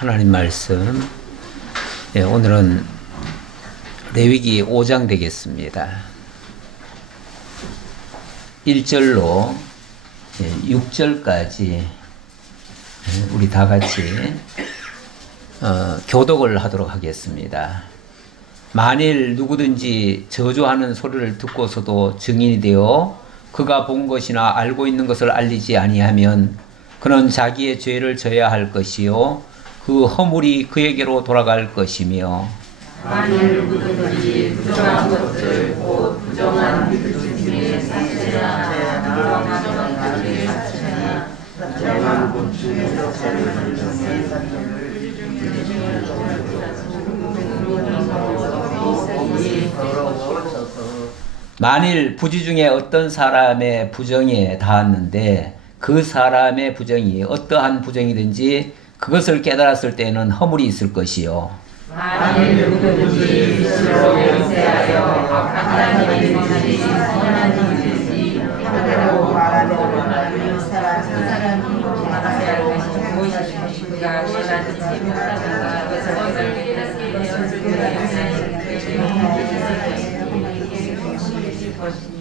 하나님 말씀, 오늘은 레위기 5장 되겠습니다. 1절로 6절까지 우리 다 같이 교독을 하도록 하겠습니다. 만일 누구든지 저주하는 소리를 듣고서도 증인이 되어 그가 본 것이나 알고 있는 것을 알리지 아니하면 그는 자기의 죄를 져야 할 것이요 그 허물이 그에게로 돌아갈 것이며, 만일 누구든지 부정한 것들 곧 부정한 믿음의 사체나 부정한 가정의 사체나 부정한 곤충의 역사를 결정해 만일 부지 중에 어떤 사람의 부정에 닿았는데 그 사람의 부정이 어떠한 부정이든지 그것을 깨달았을 때에는 허물이 있을 것이요, 만일 누구든지 스스로 맹세하여 악한 일이든지 선한 일이든지 하라고 말하면 그 사람이 받아야 할 것이 무엇이든지 그가 원하든지 못하든가 그것을 깨닫게 되었을 것이니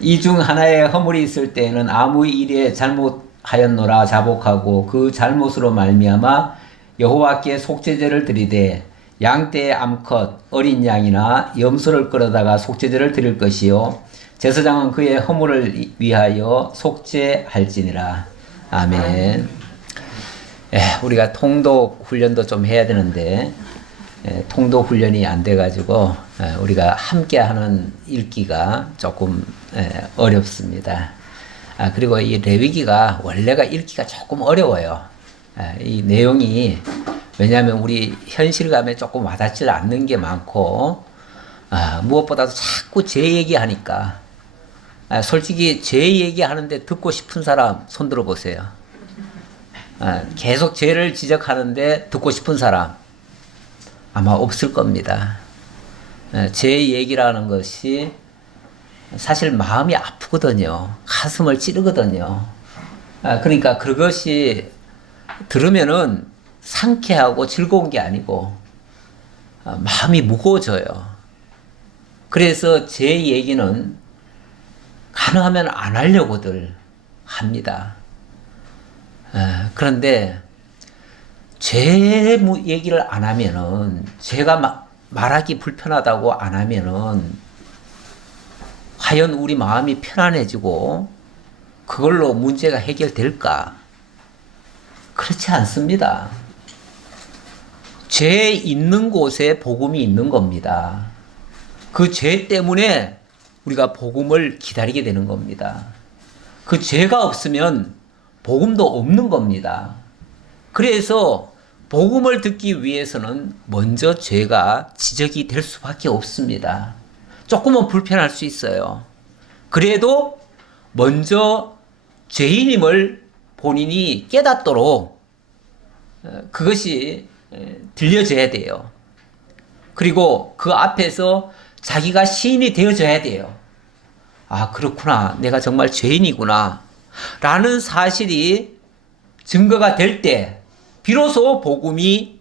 이 중 하나의 허물이 있을 때에는 아무 일에 잘못하였노라 자복하고 그 잘못으로 말미암아 여호와께 속죄제를 드리되 양떼의 암컷 어린 양이나 염소를 끌어다가 속죄제를 드릴 것이요 제사장은 그의 허물을 위하여 속죄할지니라. 아멘. 우리가 통독 훈련도 좀 해야 되는데 통독 훈련이 안 돼가지고 우리가 함께하는 읽기가 조금 어렵습니다. 그리고 이 레위기가 원래가 읽기가 조금 어려워요. 이 내용이 왜냐하면 우리 현실감에 조금 와닿지 않는 게 많고 무엇보다도 자꾸 제 얘기하니까 솔직히 제 얘기하는데 듣고 싶은 사람 손 들어 보세요. 계속 죄를 지적하는데 듣고 싶은 사람 아마 없을 겁니다. 제 얘기라는 것이 사실 마음이 아프거든요. 가슴을 찌르거든요. 그러니까 그것이 들으면은 상쾌하고 즐거운 게 아니고 마음이 무거워져요. 그래서 제 얘기는 가능하면 안 하려고들 합니다. 그런데 제 얘기를 안 하면은 제가 말하기 불편하다고 안 하면은 과연 우리 마음이 편안해지고 그걸로 문제가 해결될까? 그렇지 않습니다. 죄 있는 곳에 복음이 있는 겁니다. 그 죄 때문에 우리가 복음을 기다리게 되는 겁니다. 그 죄가 없으면 복음도 없는 겁니다. 그래서 복음을 듣기 위해서는 먼저 죄가 지적이 될 수밖에 없습니다. 조금은 불편할 수 있어요. 그래도 먼저 죄인임을 본인이 깨닫도록 그것이 들려져야 돼요. 그리고 그 앞에서 자기가 시인이 되어져야 돼요. 아, 그렇구나. 내가 정말 죄인이구나. 라는 사실이 증거가 될 때 비로소 복음이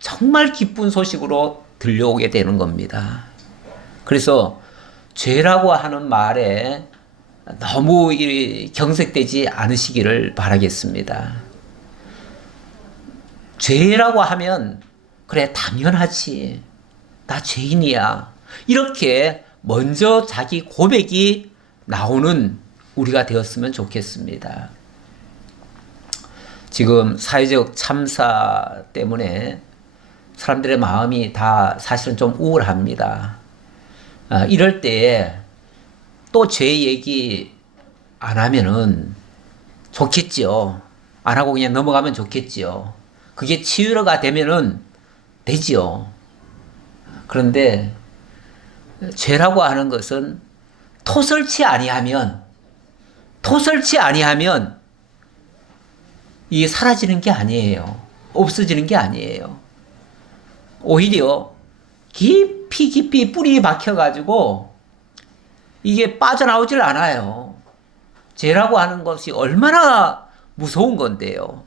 정말 기쁜 소식으로 들려오게 되는 겁니다. 그래서 죄라고 하는 말에 너무 경색되지 않으시기를 바라겠습니다. 죄라고 하면 그래 당연하지. 나 죄인이야. 이렇게 먼저 자기 고백이 나오는 우리가 되었으면 좋겠습니다. 지금 사회적 참사 때문에 사람들의 마음이 다 사실은 좀 우울합니다. 이럴 때에 또 죄 얘기 안 하면은 좋겠지요. 안 하고 그냥 넘어가면 좋겠지요. 그게 치유가 되면은 되지요. 그런데 죄라고 하는 것은 토설치 아니하면 이게 사라지는 게 아니에요. 없어지는 게 아니에요. 오히려 깊이 뿌리 박혀가지고 이게 빠져나오질 않아요. 죄라고 하는 것이 얼마나 무서운 건데요.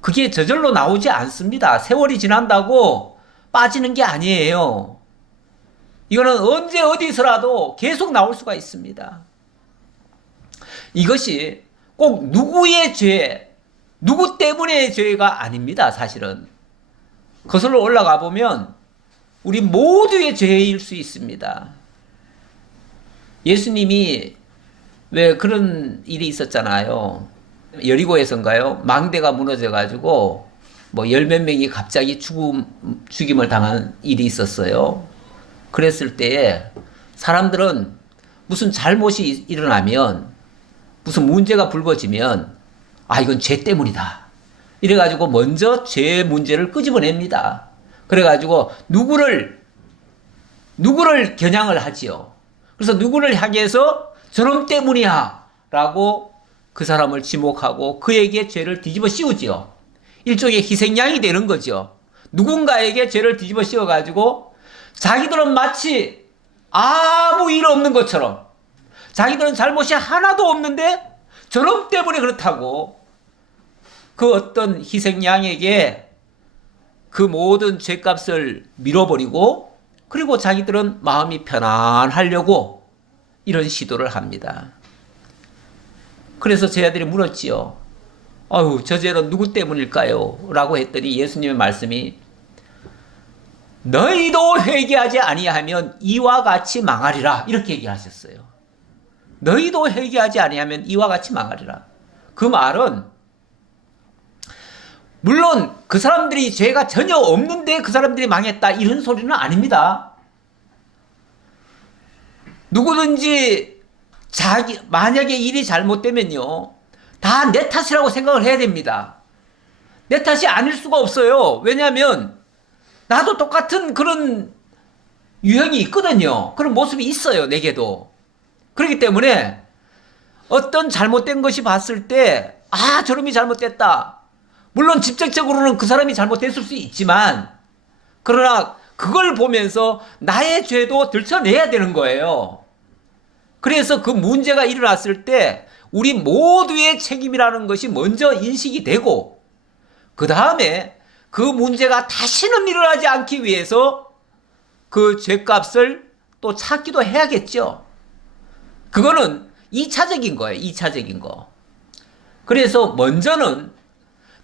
그게 저절로 나오지 않습니다. 세월이 지난다고 빠지는 게 아니에요. 이거는 언제 어디서라도 계속 나올 수가 있습니다. 이것이 꼭 누구의 죄, 누구 때문의 죄가 아닙니다. 사실은 거슬러 올라가 보면 우리 모두의 죄일 수 있습니다. 예수님이 왜 그런 일이 있었잖아요. 여리고에선가요? 망대가 무너져가지고 뭐 열 몇 명이 갑자기 죽임을 당한 일이 있었어요. 그랬을 때에 사람들은 무슨 잘못이 일어나면, 무슨 문제가 불거지면 아, 이건 죄 때문이다, 이래가지고 먼저 죄 문제를 끄집어냅니다. 그래가지고 누구를 겨냥을 하지요. 그래서 누구를 향해서 저놈 때문이야 라고 그 사람을 지목하고 그에게 죄를 뒤집어 씌우지요. 일종의 희생양이 되는 거죠. 누군가에게 죄를 뒤집어 씌워가지고 자기들은 마치 아무 일 없는 것처럼, 자기들은 잘못이 하나도 없는데 저놈 때문에 그렇다고 그 어떤 희생양에게 그 모든 죄값을 밀어버리고, 그리고 자기들은 마음이 편안하려고 이런 시도를 합니다. 그래서 제 아들이 물었지요. 아유, 저 죄는 누구 때문일까요? 라고 했더니 예수님의 말씀이 너희도 회개하지 아니하면 이와 같이 망하리라, 이렇게 얘기하셨어요. 너희도 회개하지 아니하면 이와 같이 망하리라. 그 말은 물론 그 사람들이 죄가 전혀 없는데 그 사람들이 망했다, 이런 소리는 아닙니다. 누구든지 만약에 일이 잘못되면요, 다 내 탓이라고 생각을 해야 됩니다. 내 탓이 아닐 수가 없어요. 왜냐하면 나도 똑같은 그런 유형이 있거든요. 그런 모습이 있어요, 내게도. 그렇기 때문에 어떤 잘못된 것이 봤을 때 아, 저놈이 잘못됐다, 물론 직접적으로는 그 사람이 잘못됐을 수 있지만, 그러나 그걸 보면서 나의 죄도 들춰내야 되는 거예요. 그래서 그 문제가 일어났을 때 우리 모두의 책임이라는 것이 먼저 인식이 되고, 그 다음에 그 문제가 다시는 일어나지 않기 위해서 그 죄값을 또 찾기도 해야겠죠. 그거는 2차적인 거예요. 2차적인 거. 그래서 먼저는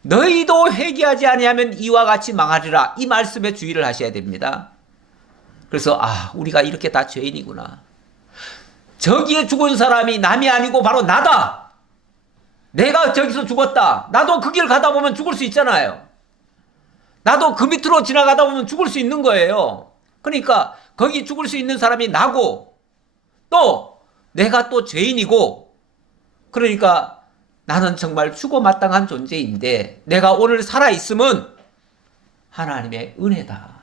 너희도 회개하지 아니하면 이와 같이 망하리라, 이 말씀에 주의를 하셔야 됩니다. 그래서 아, 우리가 이렇게 다 죄인이구나. 저기에 죽은 사람이 남이 아니고 바로 나다. 내가 저기서 죽었다. 나도 그 길 가다 보면 죽을 수 있잖아요. 나도 그 밑으로 지나가다 보면 죽을 수 있는 거예요. 그러니까 거기 죽을 수 있는 사람이 나고, 또 내가 또 죄인이고, 그러니까 나는 정말 죽어 마땅한 존재인데 내가 오늘 살아있음은 하나님의 은혜다.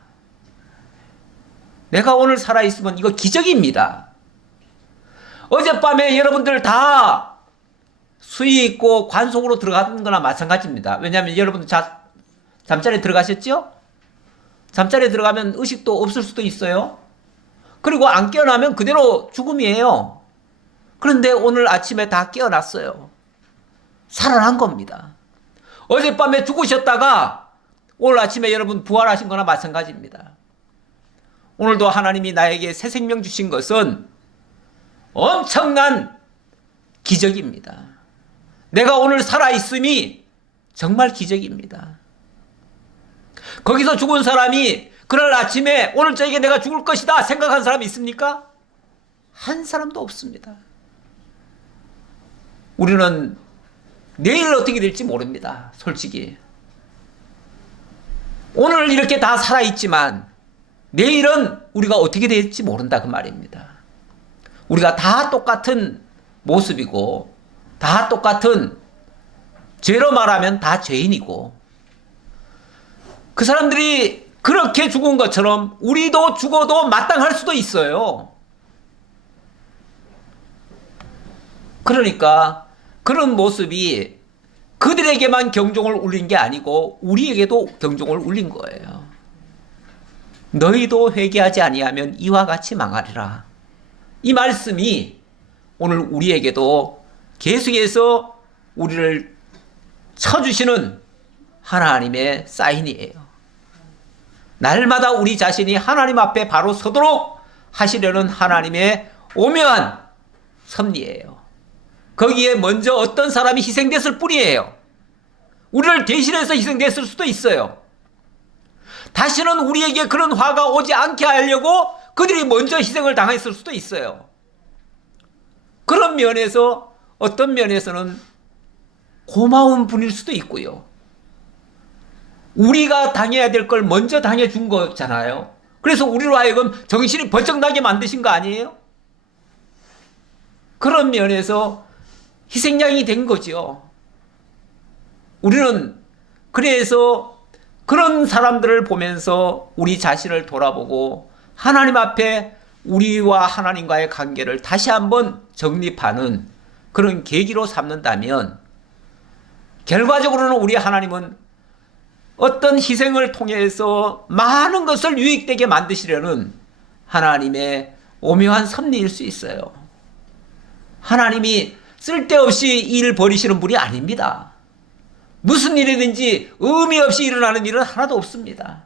내가 오늘 살아있으면 이거 기적입니다. 어젯밤에 여러분들 다 수위 있고 관속으로 들어가는 거나 마찬가지입니다. 왜냐하면 여러분들 잠자리에 들어가셨죠? 잠자리에 들어가면 의식도 없을 수도 있어요. 그리고 안 깨어나면 그대로 죽음이에요. 그런데 오늘 아침에 다 깨어났어요. 살아난 겁니다. 어젯밤에 죽으셨다가 오늘 아침에 여러분 부활하신 거나 마찬가지입니다. 오늘도 하나님이 나에게 새 생명 주신 것은 엄청난 기적입니다. 내가 오늘 살아있음이 정말 기적입니다. 거기서 죽은 사람이 그날 아침에 오늘 저에게 내가 죽을 것이다 생각한 사람이 있습니까? 한 사람도 없습니다. 우리는 내일 어떻게 될지 모릅니다. 솔직히. 오늘 이렇게 다 살아있지만 내일은 우리가 어떻게 될지 모른다, 그 말입니다. 우리가 다 똑같은 모습이고, 다 똑같은, 죄로 말하면 다 죄인이고, 그 사람들이 그렇게 죽은 것처럼 우리도 죽어도 마땅할 수도 있어요. 그러니까 그런 모습이 그들에게만 경종을 울린 게 아니고 우리에게도 경종을 울린 거예요. 너희도 회개하지 아니하면 이와 같이 망하리라. 이 말씀이 오늘 우리에게도 계속해서 우리를 쳐주시는 하나님의 사인이에요. 날마다 우리 자신이 하나님 앞에 바로 서도록 하시려는 하나님의 오묘한 섭리예요. 거기에 먼저 어떤 사람이 희생됐을 뿐이에요. 우리를 대신해서 희생됐을 수도 있어요. 다시는 우리에게 그런 화가 오지 않게 하려고 그들이 먼저 희생을 당했을 수도 있어요. 그런 면에서 어떤 면에서는 고마운 분일 수도 있고요. 우리가 당해야 될 걸 먼저 당해준 거잖아요. 그래서 우리로 하여금 정신이 번쩍 나게 만드신 거 아니에요? 그런 면에서 희생양이 된 거죠. 우리는 그래서 그런 사람들을 보면서 우리 자신을 돌아보고 하나님 앞에 우리와 하나님과의 관계를 다시 한번 정립하는 그런 계기로 삼는다면 결과적으로는 우리 하나님은 어떤 희생을 통해서 많은 것을 유익되게 만드시려는 하나님의 오묘한 섭리일 수 있어요. 하나님이 쓸데없이 일 벌이시는 분이 아닙니다. 무슨 일이든지 의미 없이 일어나는 일은 하나도 없습니다.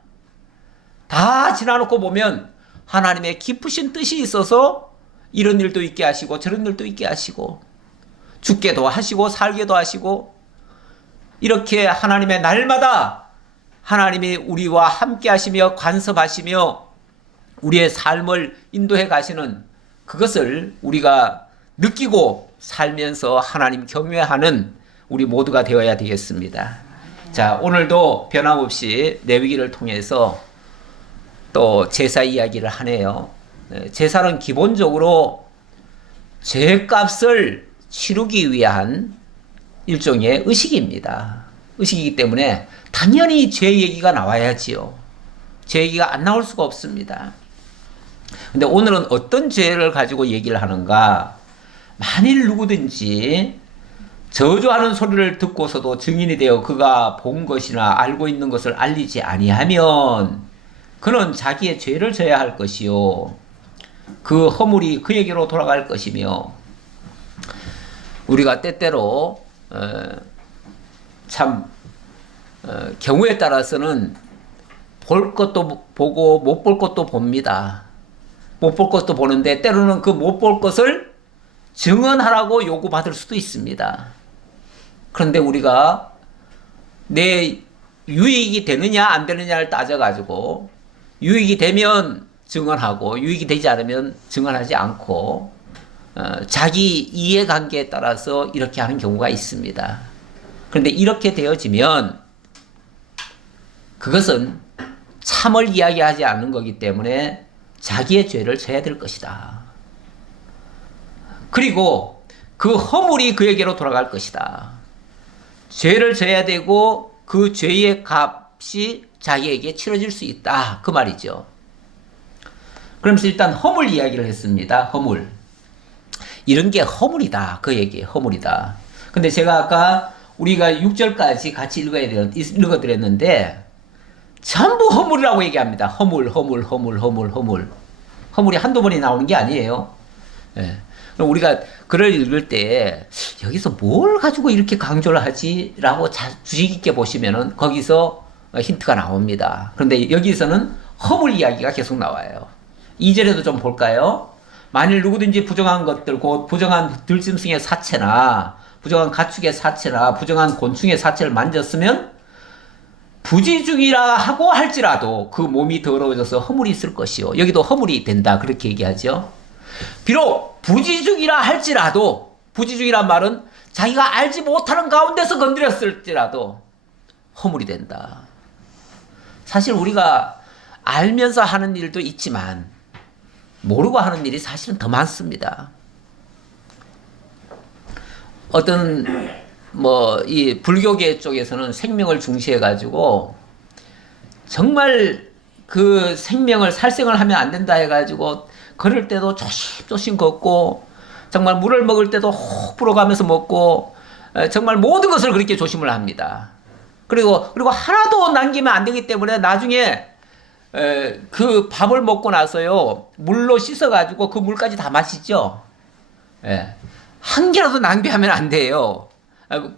다 지나놓고 보면 하나님의 깊으신 뜻이 있어서 이런 일도 있게 하시고 저런 일도 있게 하시고 죽게도 하시고 살게도 하시고 이렇게 하나님의 날마다 하나님이 우리와 함께 하시며 간섭하시며 우리의 삶을 인도해 가시는 그것을 우리가 느끼고 살면서 하나님 경외하는 우리 모두가 되어야 되겠습니다. 자, 오늘도 변함없이 레위기를 통해서 또 제사 이야기를 하네요. 제사는 기본적으로 죄값을 치르기 위한 일종의 의식입니다. 의식이기 때문에 당연히 죄 얘기가 나와야지요. 죄 얘기가 안 나올 수가 없습니다. 근데 오늘은 어떤 죄를 가지고 얘기를 하는가? 만일 누구든지 저주하는 소리를 듣고서도 증인이 되어 그가 본 것이나 알고 있는 것을 알리지 아니하면 그는 자기의 죄를 져야 할 것이요 그 허물이 그에게로 돌아갈 것이며 우리가 때때로 경우에 따라서는 볼 것도 보고 못 볼 것도 봅니다. 못 볼 것도 보는데 때로는 그 못 볼 것을 증언하라고 요구받을 수도 있습니다. 그런데 우리가 내 유익이 되느냐 안 되느냐를 따져가지고 유익이 되면 증언하고 유익이 되지 않으면 증언하지 않고 자기 이해관계에 따라서 이렇게 하는 경우가 있습니다. 그런데 이렇게 되어지면 그것은 참을 이야기하지 않는 거기 때문에 자기의 죄를 져야 될 것이다. 그리고 그 허물이 그에게로 돌아갈 것이다. 죄를 져야 되고 그 죄의 값이 자기에게 치러질 수 있다. 그 말이죠. 그러면서 일단 허물 이야기를 했습니다. 허물. 이런 게 허물이다. 그 얘기예요. 허물이다. 근데 제가 아까 우리가 6절까지 같이 읽어드렸는데 전부 허물이라고 얘기합니다. 허물. 허물이 한두 번이 나오는 게 아니에요. 예. 그럼 우리가 글을 읽을 때 여기서 뭘 가지고 이렇게 강조를 하지라고 주의 깊게 보시면은 거기서 힌트가 나옵니다. 그런데 여기서는 허물 이야기가 계속 나와요. 2절에도 좀 볼까요? 만일 누구든지 부정한 것들, 곧 부정한 들짐승의 사체나 부정한 가축의 사체나 부정한 곤충의 사체를 만졌으면 부지중이라 하고 할지라도 그 몸이 더러워져서 허물이 있을 것이요. 여기도 허물이 된다. 그렇게 얘기하죠. 비록 부지중이라 할지라도, 부지중이란 말은 자기가 알지 못하는 가운데서 건드렸을지라도 허물이 된다. 사실 우리가 알면서 하는 일도 있지만 모르고 하는 일이 사실은 더 많습니다. 어떤 이 불교계 쪽에서는 생명을 중시해 가지고 정말 그 생명을 살생을 하면 안 된다 해 가지고 걸을 때도 조심조심 걷고 정말 물을 먹을 때도 호흡 불어가면서 먹고 정말 모든 것을 그렇게 조심을 합니다. 그리고 하나도 남기면 안 되기 때문에 나중에 그 밥을 먹고 나서요 물로 씻어 가지고 그 물까지 다 마시죠. 한 개라도 낭비하면 안 돼요.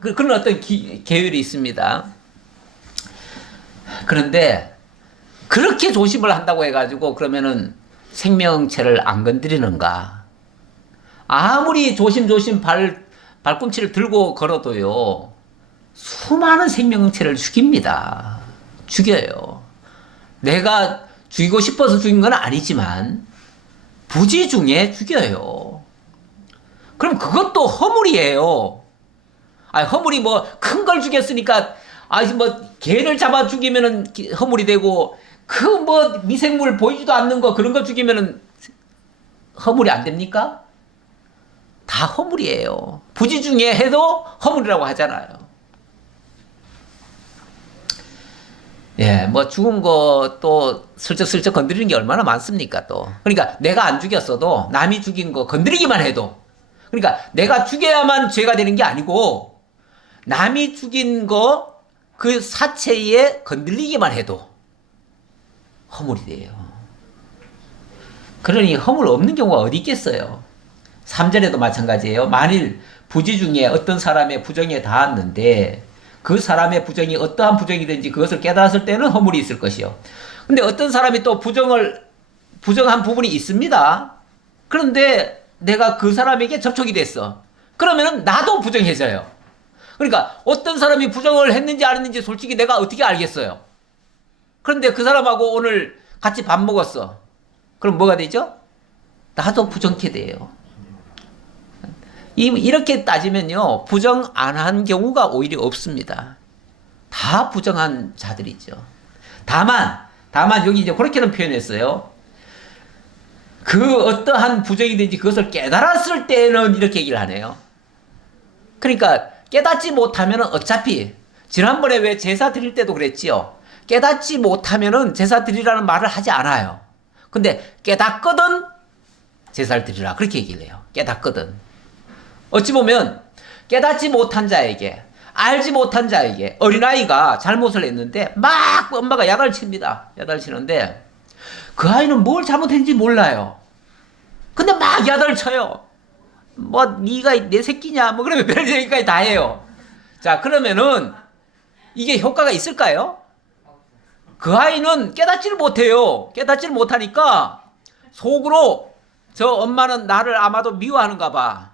그런 어떤 계율이 있습니다. 그런데 그렇게 조심을 한다고 해가지고 그러면은 생명체를 안 건드리는가? 아무리 조심조심 발꿈치를 들고 걸어도요, 수많은 생명체를 죽입니다. 죽여요. 내가 죽이고 싶어서 죽인 건 아니지만, 부지 중에 죽여요. 그럼 그것도 허물이에요. 아, 허물이 뭐 큰 걸 죽였으니까, 뭐 개를 잡아 죽이면은 허물이 되고, 그 뭐 미생물 보이지도 않는 거 그런 거 죽이면은 허물이 안 됩니까? 다 허물이에요. 부지 중에 해도 허물이라고 하잖아요. 예, 뭐 죽은 거 또 슬쩍슬쩍 건드리는 게 얼마나 많습니까, 또. 그러니까 내가 안 죽였어도 남이 죽인 거 건드리기만 해도. 그러니까 내가 죽여야만 죄가 되는 게 아니고 남이 죽인 거 그 사체에 건들리기만 해도 허물이 돼요. 그러니 허물 없는 경우가 어디 있겠어요. 3절에도 마찬가지예요. 만일 부지 중에 어떤 사람의 부정에 닿았는데 그 사람의 부정이 어떠한 부정이든지 그것을 깨달았을 때는 허물이 있을 것이요. 근데 어떤 사람이 또 부정한 부분이 있습니다. 그런데 내가 그 사람에게 접촉이 됐어. 그러면은 나도 부정해져요. 그러니까 어떤 사람이 부정을 했는지 안 했는지 솔직히 내가 어떻게 알겠어요. 그런데 그 사람하고 오늘 같이 밥 먹었어. 그럼 뭐가 되죠? 나도 부정케 돼요. 이렇게 따지면요, 부정 안 한 경우가 오히려 없습니다. 다 부정한 자들이죠. 다만 여기 이제 그렇게는 표현했어요. 그 어떠한 부정이든지 그것을 깨달았을 때는 이렇게 얘기를 하네요. 그러니까 깨닫지 못하면 어차피 지난번에 왜 제사 드릴 때도 그랬지요. 깨닫지 못하면은 제사 드리라는 말을 하지 않아요. 근데 깨닫거든 제사를 드리라 그렇게 얘기를 해요. 깨닫거든. 어찌 보면 깨닫지 못한 자에게, 알지 못한 자에게, 어린아이가 잘못을 했는데 막 엄마가 야단을 칩니다. 야단을 치는데 그 아이는 뭘 잘못했는지 몰라요. 근데 막 야단을 쳐요. 뭐 네가 내 새끼냐 뭐 그러면 별 얘기까지 다 해요. 자, 그러면은 이게 효과가 있을까요? 그 아이는 깨닫지를 못해요. 깨닫지를 못하니까 속으로 저 엄마는 나를 아마도 미워하는가 봐.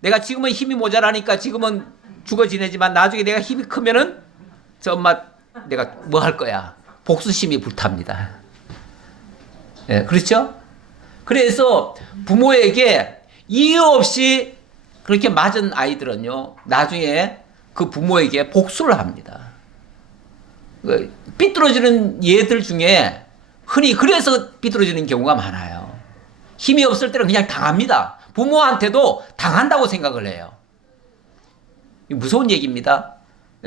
내가 지금은 힘이 모자라니까 지금은 죽어 지내지만 나중에 내가 힘이 크면은 저 엄마 내가 뭐 할 거야. 복수심이 불탑니다. 예, 그렇죠? 그래서 부모에게 이유 없이 그렇게 맞은 아이들은요, 나중에 그 부모에게 복수를 합니다. 삐뚤어지는 얘들 중에 흔히 그래서 삐뚤어지는 경우가 많아요. 힘이 없을 때는 그냥 당합니다. 부모한테도 당한다고 생각을 해요. 무서운 얘기입니다.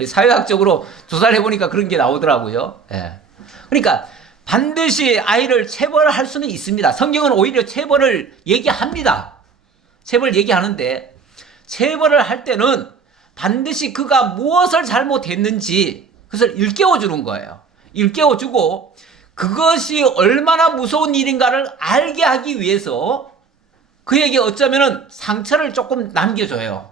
사회학적으로 조사를 해보니까 그런 게 나오더라고요. 예. 그러니까 반드시 아이를 체벌할 수는 있습니다. 성경은 오히려 체벌을 얘기합니다. 체벌을 얘기하는데 체벌을 할 때는 반드시 그가 무엇을 잘못했는지 그것을 일깨워 주는 거예요. 일깨워 주고 그것이 얼마나 무서운 일인가를 알게 하기 위해서 그에게 어쩌면은 상처를 조금 남겨줘요.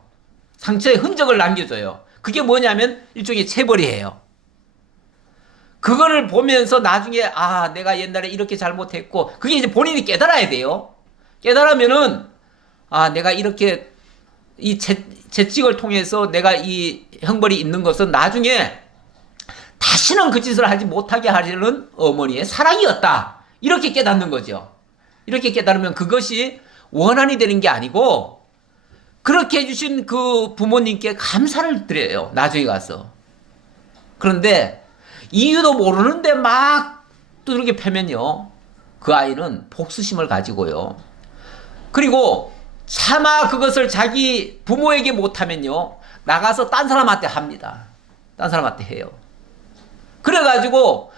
상처의 흔적을 남겨줘요. 그게 뭐냐면 일종의 체벌이에요. 그거를 보면서 나중에 내가 옛날에 이렇게 잘못했고 그게 이제 본인이 깨달아야 돼요. 깨달으면은 내가 이렇게 이 채찍을 통해서 내가 이 형벌이 있는 것은 나중에 다시는 그 짓을 하지 못하게 하려는 어머니의 사랑이었다. 이렇게 깨닫는 거죠. 이렇게 깨달으면 그것이 원한이 되는 게 아니고 그렇게 해주신 그 부모님께 감사를 드려요. 나중에 가서. 그런데 이유도 모르는데 막 두들겨 패면요. 그 아이는 복수심을 가지고요. 그리고 차마 그것을 자기 부모에게 못하면요. 나가서 딴 사람한테 합니다. 딴 사람한테 해요. 그래가지고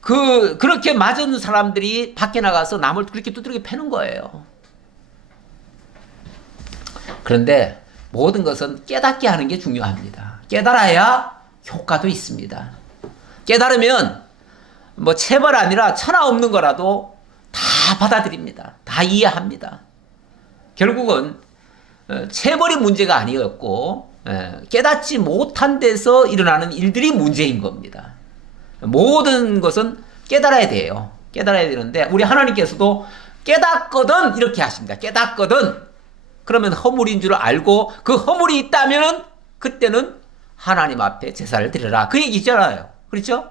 그렇게 맞은 사람들이 밖에 나가서 남을 그렇게 두드려 패는 거예요. 그런데 모든 것은 깨닫게 하는 게 중요합니다. 깨달아야 효과도 있습니다. 깨달으면 뭐 체벌 아니라 천하 없는 거라도 다 받아들입니다. 다 이해합니다. 결국은 체벌이 문제가 아니었고 깨닫지 못한 데서 일어나는 일들이 문제인 겁니다. 모든 것은 깨달아야 돼요. 깨달아야 되는데 우리 하나님께서도 깨닫거든 이렇게 하십니다. 깨닫거든. 그러면 허물인 줄 알고 그 허물이 있다면 그때는 하나님 앞에 제사를 드려라. 그 얘기 있잖아요. 그렇죠?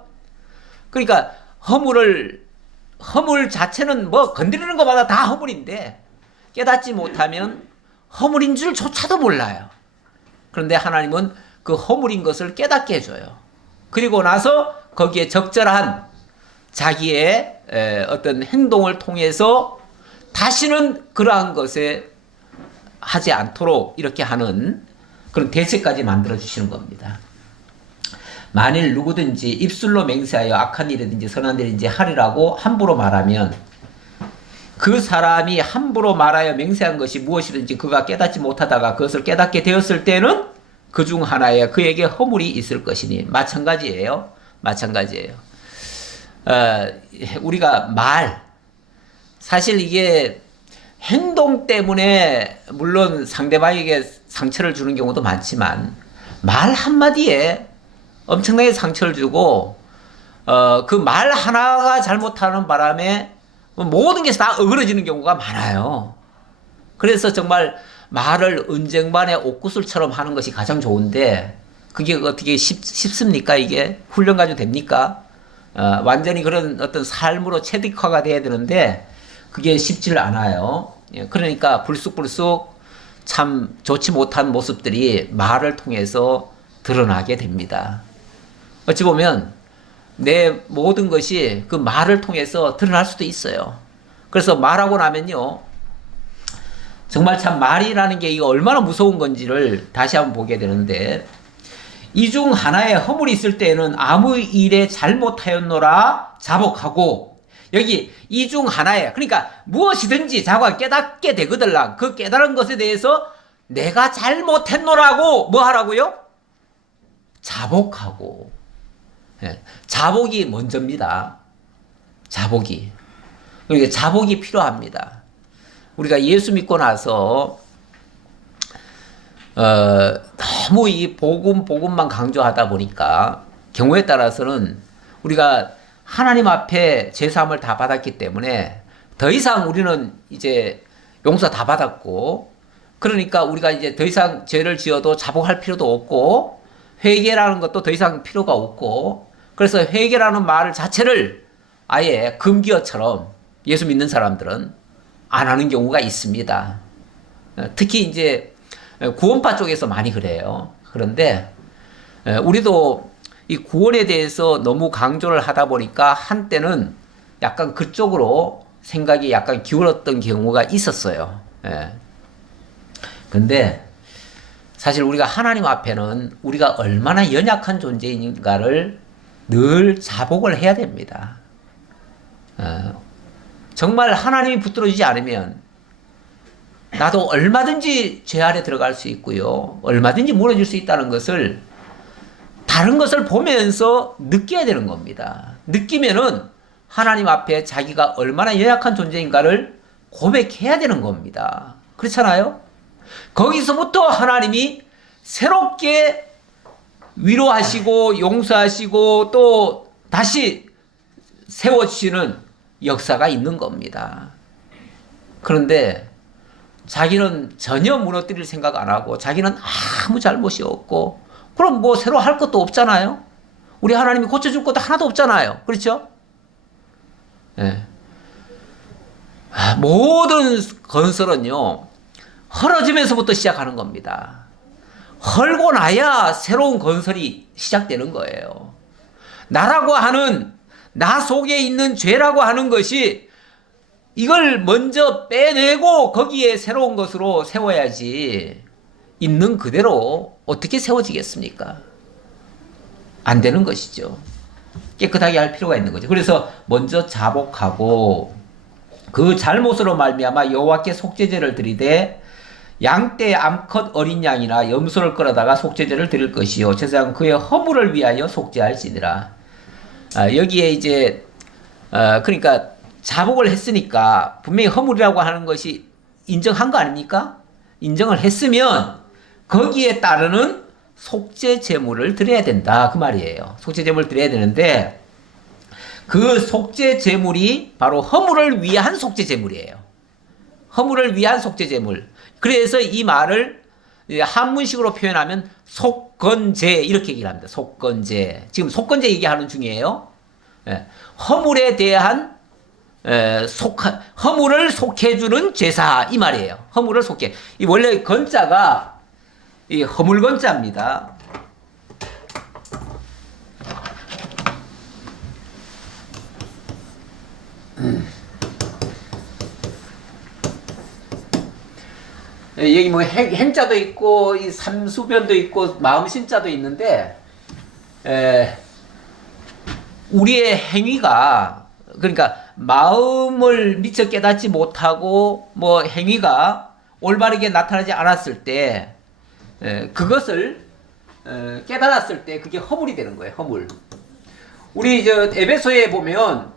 그러니까 허물 자체는 뭐 건드리는 것마다 다 허물인데 깨닫지 못하면 허물인 줄조차도 몰라요. 그런데 하나님은 그 허물인 것을 깨닫게 해줘요. 그리고 나서 거기에 적절한 자기의 어떤 행동을 통해서 다시는 그러한 것에 하지 않도록 이렇게 하는 그런 대책까지 만들어 주시는 겁니다. 만일 누구든지 입술로 맹세하여 악한 일이든지 선한 일이든지 하리라고 함부로 말하면 그 사람이 함부로 말하여 맹세한 것이 무엇이든지 그가 깨닫지 못하다가 그것을 깨닫게 되었을 때는 그 중 하나에 그에게 허물이 있을 것이니 마찬가지예요. 마찬가지예요. 우리가 사실 이게 행동 때문에 물론 상대방에게 상처를 주는 경우도 많지만 말 한마디에 엄청나게 상처를 주고 그 말 하나가 잘못하는 바람에 모든 게 다 어그러지는 경우가 많아요. 그래서 정말 말을 은쟁반의 옥구슬처럼 하는 것이 가장 좋은데 그게 어떻게 쉽습니까? 이게 훈련 가지고 됩니까? 완전히 그런 어떤 삶으로 체득화가 돼야 되는데 그게 쉽지를 않아요. 그러니까 불쑥불쑥 참 좋지 못한 모습들이 말을 통해서 드러나게 됩니다. 어찌 보면 내 모든 것이 그 말을 통해서 드러날 수도 있어요. 그래서 말하고 나면요, 정말 참 말이라는 게 이거 얼마나 무서운 건지를 다시 한번 보게 되는데, 이 중 하나에 허물이 있을 때에는 아무 일에 잘못하였노라 자복하고, 여기 이 중 하나에, 그러니까 무엇이든지 자기가 깨닫게 되거들랑 그 깨달은 것에 대해서 내가 잘못했노라고 뭐 하라고요? 자복하고. 자복이 먼저입니다. 자복이. 그러니까 자복이 필요합니다. 우리가 예수 믿고 나서 너무 이 복음만 강조하다 보니까 경우에 따라서는 우리가 하나님 앞에 제사함을 다 받았기 때문에 더 이상 우리는 이제 용서 다 받았고, 그러니까 우리가 이제 더 이상 죄를 지어도 자복할 필요도 없고 회개라는 것도 더 이상 필요가 없고, 그래서 회개라는 말 자체를 아예 금기어처럼 예수 믿는 사람들은 안 하는 경우가 있습니다. 특히 이제 구원파 쪽에서 많이 그래요. 그런데 우리도 이 구원에 대해서 너무 강조를 하다 보니까 한때는 약간 그쪽으로 생각이 약간 기울었던 경우가 있었어요. 근데 사실 우리가 하나님 앞에는 우리가 얼마나 연약한 존재인가를 늘 자복을 해야 됩니다. 정말 하나님이 붙들어주지 않으면 나도 얼마든지 죄 아래 들어갈 수 있고요, 얼마든지 무너질 수 있다는 것을 다른 것을 보면서 느껴야 되는 겁니다. 느끼면은 하나님 앞에 자기가 얼마나 연약한 존재인가를 고백해야 되는 겁니다. 그렇잖아요? 거기서부터 하나님이 새롭게 위로하시고 용서하시고 또 다시 세워주시는 역사가 있는 겁니다. 그런데 자기는 전혀 무너뜨릴 생각 안 하고 자기는 아무 잘못이 없고, 그럼 뭐 새로 할 것도 없잖아요. 우리 하나님이 고쳐줄 것도 하나도 없잖아요. 그렇죠? 모든 건설은요, 헐어지면서부터 시작하는 겁니다. 헐고 나야 새로운 건설이 시작되는 거예요. 나라고 하는, 나 속에 있는 죄라고 하는 것이 이걸 먼저 빼내고 거기에 새로운 것으로 세워야지, 있는 그대로 어떻게 세워지겠습니까? 안 되는 것이죠. 깨끗하게 할 필요가 있는 거죠. 그래서 먼저 자복하고 그 잘못으로 말미암아 여호와께 속죄제를 드리되 양떼 암컷 어린 양이나 염소를 끌어다가 속죄제를 드릴 것이요 제사장 그의 허물을 위하여 속죄할지니라. 여기에 이제 그러니까 자복을 했으니까 분명히 허물이라고 하는 것이 인정한 거 아닙니까? 인정을 했으면 거기에 따르는 속죄 제물을 드려야 된다 그 말이에요. 속죄 제물을 드려야 되는데 그 속죄 제물이 바로 허물을 위한 속죄 제물이에요. 허물을 위한 속죄 제물. 그래서 이 말을 한문식으로 표현하면 속건제 이렇게 얘기를 합니다. 속건제. 지금 속건제 얘기하는 중이에요. 예. 허물에 대한 허물을 속해주는 제사 이 말이에요. 허물을 속해. 이 원래 건자가 이 허물건자입니다. 여기 뭐 행자도 있고 이 삼수변도 있고 마음신자도 있는데 우리의 행위가 그러니까 마음을 미처 깨닫지 못하고 뭐 행위가 올바르게 나타나지 않았을 때 그것을 깨달았을 때 그게 허물이 되는 거예요. 허물. 우리 저 에베소에 보면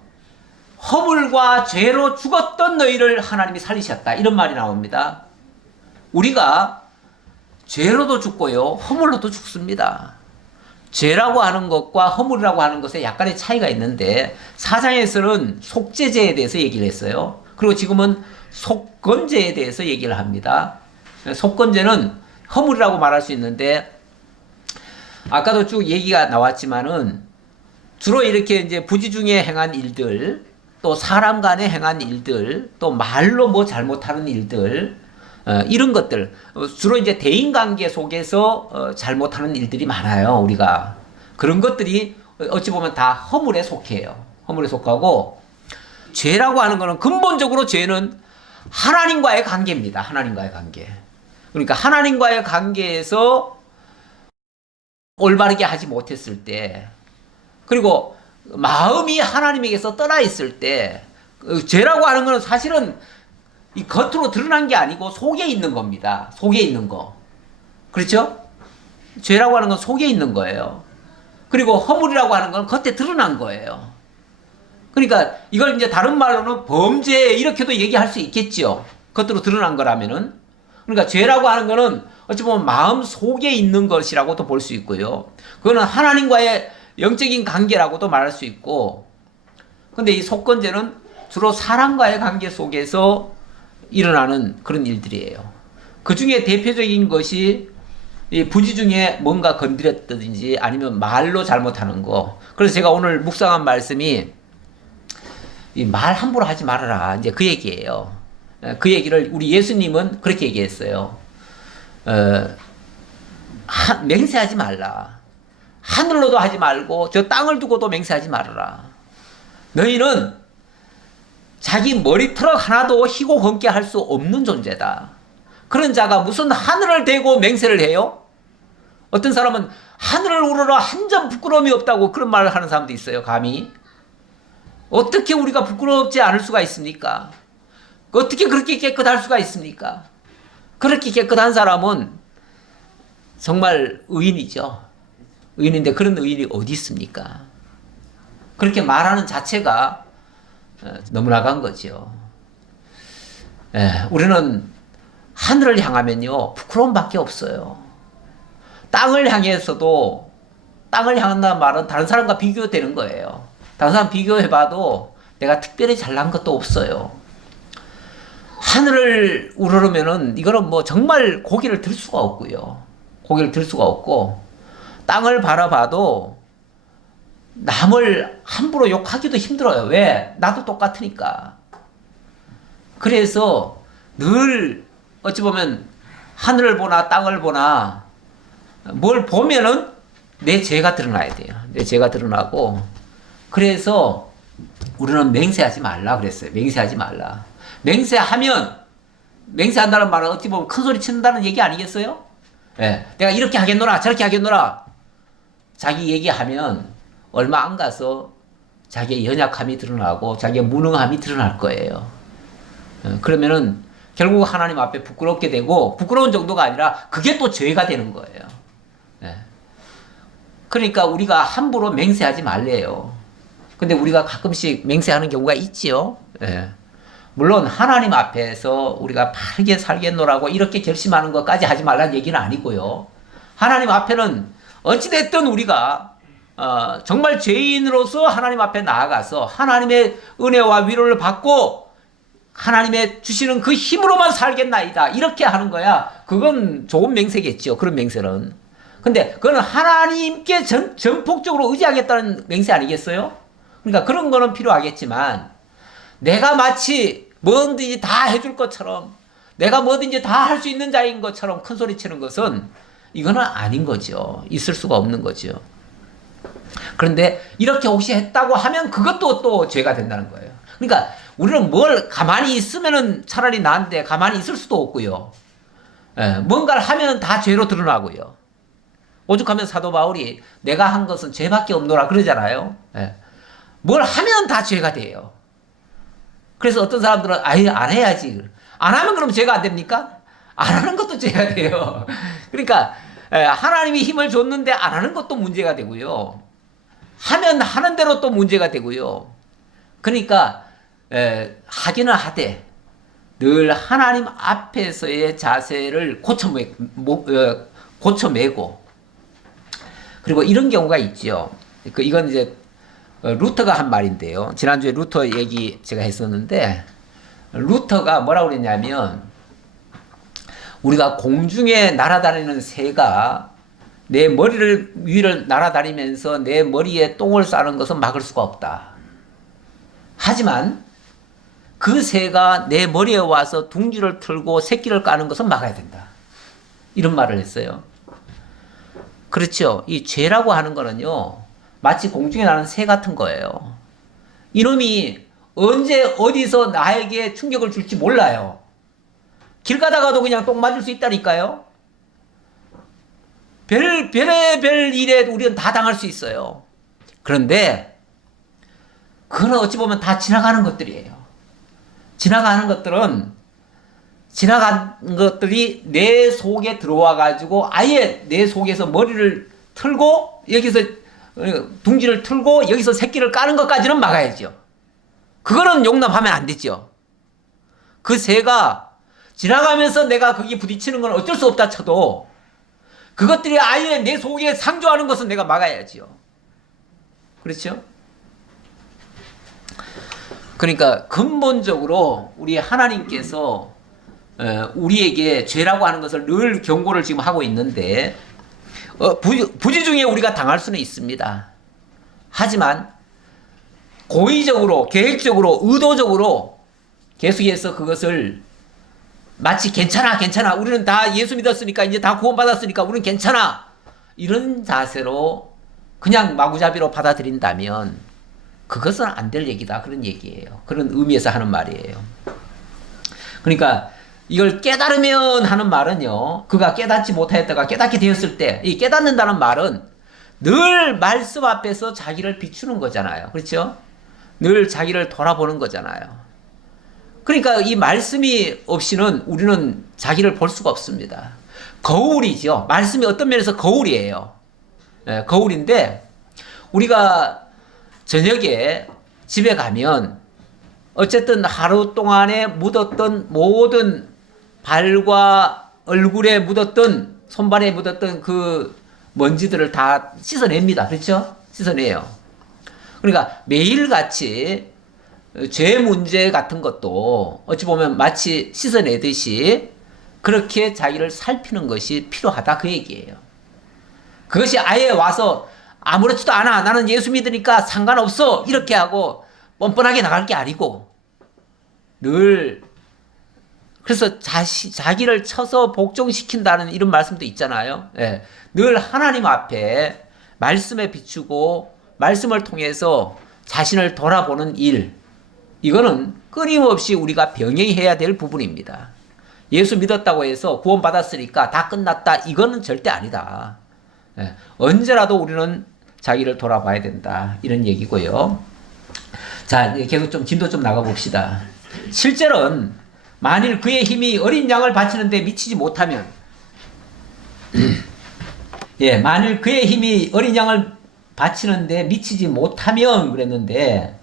허물과 죄로 죽었던 너희를 하나님이 살리셨다 이런 말이 나옵니다. 우리가 죄로도 죽고요 허물로도 죽습니다. 죄라고 하는 것과 허물이라고 하는 것에 약간의 차이가 있는데 사장에서는 속죄제에 대해서 얘기를 했어요. 그리고 지금은 속건제에 대해서 얘기를 합니다. 속건제는 허물이라고 말할 수 있는데 아까도 쭉 얘기가 나왔지만은 주로 이렇게 이제 부지 중에 행한 일들 또 사람 간에 행한 일들 또 말로 뭐 잘못하는 일들 이런 것들 주로 이제 대인관계 속에서 잘못하는 일들이 많아요. 우리가 그런 것들이 어찌 보면 다 허물에 속해요. 허물에 속하고 죄라고 하는 거는 근본적으로 죄는 하나님과의 관계입니다. 하나님과의 관계. 그러니까 하나님과의 관계에서 올바르게 하지 못했을 때 그리고 마음이 하나님에게서 떠나 있을 때 죄라고 하는 거는 사실은 이 겉으로 드러난 게 아니고 속에 있는 겁니다. 속에 있는 거. 그렇죠? 죄라고 하는 건 속에 있는 거예요. 그리고 허물이라고 하는 건 겉에 드러난 거예요. 그러니까 이걸 이제 다른 말로는 범죄 이렇게도 얘기할 수 있겠죠. 겉으로 드러난 거라면은. 그러니까 죄라고 하는 거는 어찌 보면 마음 속에 있는 것이라고도 볼 수 있고요. 그거는 하나님과의 영적인 관계라고도 말할 수 있고. 근데 이 속건제는 주로 사람과의 관계 속에서 일어나는 그런 일들이에요. 그 중에 대표적인 것이 이 부지 중에 뭔가 건드렸든지 아니면 말로 잘못하는 거. 그래서 제가 오늘 묵상한 말씀이 이 말 함부로 하지 말아라. 이제 그 얘기예요. 그 얘기를 우리 예수님은 그렇게 얘기했어요. 맹세하지 말라. 하늘로도 하지 말고 저 땅을 두고도 맹세하지 말아라. 너희는 자기 머리털 하나도 희고 검게 할 수 없는 존재다. 그런 자가 무슨 하늘을 대고 맹세를 해요? 어떤 사람은 하늘을 우러러 한 점 부끄러움이 없다고 그런 말을 하는 사람도 있어요. 감히. 어떻게 우리가 부끄럽지 않을 수가 있습니까? 어떻게 그렇게 깨끗할 수가 있습니까? 그렇게 깨끗한 사람은 정말 의인이죠. 의인인데 그런 의인이 어디 있습니까? 그렇게 말하는 자체가 너무 나간 거죠. 우리는 하늘을 향하면요 부끄러움밖에 없어요. 땅을 향해서도 땅을 향한다는 말은 다른 사람과 비교되는 거예요. 다른 사람 비교해봐도 내가 특별히 잘난 것도 없어요. 하늘을 우러르면은 이거는 뭐 정말 고개를 들 수가 없고요. 고개를 들 수가 없고 땅을 바라봐도 남을 함부로 욕하기도 힘들어요. 왜? 나도 똑같으니까. 그래서 늘 어찌 보면 하늘을 보나 땅을 보나 뭘 보면은 내 죄가 드러나야 돼요. 내 죄가 드러나고 그래서 우리는 맹세하지 말라 그랬어요. 맹세하지 말라. 맹세한다는 말은 어찌 보면 큰 소리 친다는 얘기 아니겠어요? 예. 내가 이렇게 하겠노라 저렇게 하겠노라 자기 얘기하면 얼마 안 가서 자기의 연약함이 드러나고 자기의 무능함이 드러날 거예요. 그러면은 결국 하나님 앞에 부끄럽게 되고 부끄러운 정도가 아니라 그게 또 죄가 되는 거예요. 그러니까 우리가 함부로 맹세하지 말래요. 근데 우리가 가끔씩 맹세하는 경우가 있지요. 물론 하나님 앞에서 우리가 바르게 살겠노라고 이렇게 결심하는 것까지 하지 말라는 얘기는 아니고요. 하나님 앞에는 어찌됐든 우리가 정말 죄인으로서 하나님 앞에 나아가서 하나님의 은혜와 위로를 받고 하나님의 주시는 그 힘으로만 살겠나이다. 이렇게 하는 거야. 그건 좋은 맹세겠죠. 그런 맹세는. 근데 그거는 하나님께 전폭적으로 의지하겠다는 맹세 아니겠어요? 그러니까 그런 거는 필요하겠지만 내가 마치 뭐든지 다 해줄 것처럼 내가 뭐든지 다 할 수 있는 자인 것처럼 큰 소리 치는 것은 이거는 아닌 거죠. 있을 수가 없는 거죠. 그런데 이렇게 혹시 했다고 하면 그것도 또 죄가 된다는 거예요. 그러니까 우리는 뭘 가만히 있으면은 차라리 나은데 가만히 있을 수도 없고요. 뭔가를 하면 다 죄로 드러나고요. 오죽하면 사도 바울이 내가 한 것은 죄밖에 없노라 그러잖아요. 뭘 하면 다 죄가 돼요. 그래서 어떤 사람들은 아예 안 해야지. 안 하면 그럼 죄가 안 됩니까? 안 하는 것도 죄가 돼요. 그러니까 하나님이 힘을 줬는데 안 하는 것도 문제가 되고요. 하면 하는 대로 또 문제가 되고요. 그러니까 하기는 하되 늘 하나님 앞에서의 자세를 고쳐매고 그리고 이런 경우가 있죠. 이건 이제 루터가 한 말인데요. 지난주에 루터 얘기 제가 했었는데 루터가 뭐라고 그랬냐면 우리가 공중에 날아다니는 새가 내 머리를 위를 날아다니면서 내 머리에 똥을 싸는 것은 막을 수가 없다. 하지만 그 새가 내 머리에 와서 둥지를 틀고 새끼를 까는 것은 막아야 된다. 이런 말을 했어요. 그렇죠. 이 죄라고 하는 거는요. 마치 공중에 나는 새 같은 거예요. 이놈이 언제 어디서 나에게 충격을 줄지 몰라요. 길 가다가도 그냥 똥 맞을 수 있다니까요. 별의별 일에 우리는 다 당할 수 있어요. 그런데 그건 어찌 보면 다 지나가는 것들이에요. 지나가는 것들이 내 속에 들어와 가지고 아예 내 속에서 머리를 틀고 여기서 둥지를 틀고 여기서 새끼를 까는 것까지는 막아야죠. 그거는 용납하면 안 되죠. 그 새가 지나가면서 내가 거기 부딪히는 건 어쩔 수 없다 쳐도 그것들이 아예 내 속에 상조하는 것은 내가 막아야지요. 그렇죠? 그러니까 근본적으로 우리 하나님께서 우리에게 죄라고 하는 것을 늘 경고를 지금 하고 있는데 부지 중에 우리가 당할 수는 있습니다. 하지만 고의적으로, 계획적으로, 의도적으로 계속해서 그것을 마치 괜찮아 우리는 다 예수 믿었으니까 이제 다 구원받았으니까 우리는 괜찮아 이런 자세로 그냥 마구잡이로 받아들인다면 그것은 안 될 얘기다 그런 얘기예요. 그런 의미에서 하는 말이에요. 그러니까 이걸 깨달으면 하는 말은요. 그가 깨닫지 못하였다가 깨닫게 되었을 때 이 깨닫는다는 말은 늘 말씀 앞에서 자기를 비추는 거잖아요. 그렇죠? 늘 자기를 돌아보는 거잖아요. 그러니까 이 말씀이 없이는 우리는 자기를 볼 수가 없습니다. 거울이죠. 말씀이 어떤 면에서 거울이에요. 거울인데 우리가 저녁에 집에 가면 어쨌든 하루 동안에 묻었던 모든 발과 얼굴에 묻었던 손발에 묻었던 그 먼지들을 다 씻어냅니다. 그렇죠? 씻어내요. 그러니까 매일같이 죄 문제 같은 것도 어찌 보면 마치 씻어내듯이 그렇게 자기를 살피는 것이 필요하다 그 얘기예요. 그것이 아예 와서 아무렇지도 않아 나는 예수 믿으니까 상관없어 이렇게 하고 뻔뻔하게 나갈 게 아니고 늘 그래서 자기를 쳐서 복종시킨다는 이런 말씀도 있잖아요. 늘 하나님 앞에 말씀에 비추고 말씀을 통해서 자신을 돌아보는 일 이거는 끊임없이 우리가 병행해야 될 부분입니다. 예수 믿었다고 해서 구원받았으니까 다 끝났다 이거는 절대 아니다. 언제라도 우리는 자기를 돌아봐야 된다 이런 얘기고요. 자 계속 좀 진도 좀 나가봅시다. 7절은 만일 그의 힘이 어린 양을 바치는데 미치지 못하면 만일 그의 힘이 어린 양을 바치는데 미치지 못하면 그랬는데